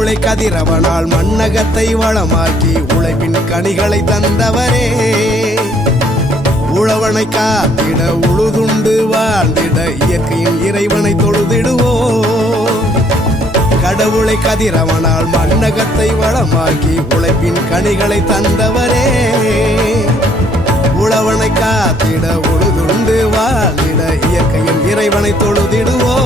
கடவுளை கதிரவனால் மண்ணகத்தை வளமாக்கி உழைப்பின் கனிகளை தந்தவரே, உழவனை காத்திட உழுதுண்டு வாழ்ந்திட இயற்கையின் இறைவனை தொழுதிடுவோ. கடவுளை கதிரவனால் மண்ணகத்தை வளமாக்கி உழைப்பின் கனிகளை தந்தவரே, உழவனை காத்திட உழுதுண்டு வாழ்ந்திட இயற்கையின் இறைவனை தொழுதிடுவோ.